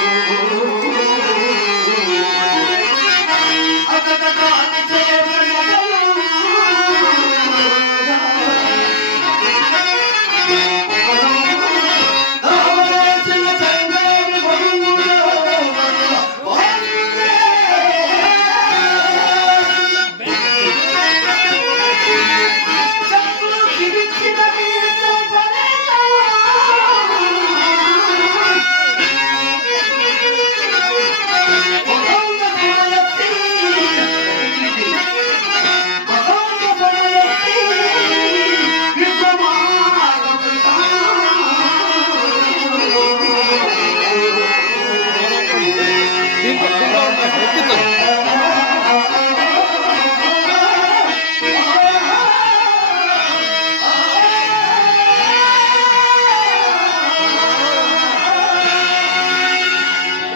Oh, oh, oh,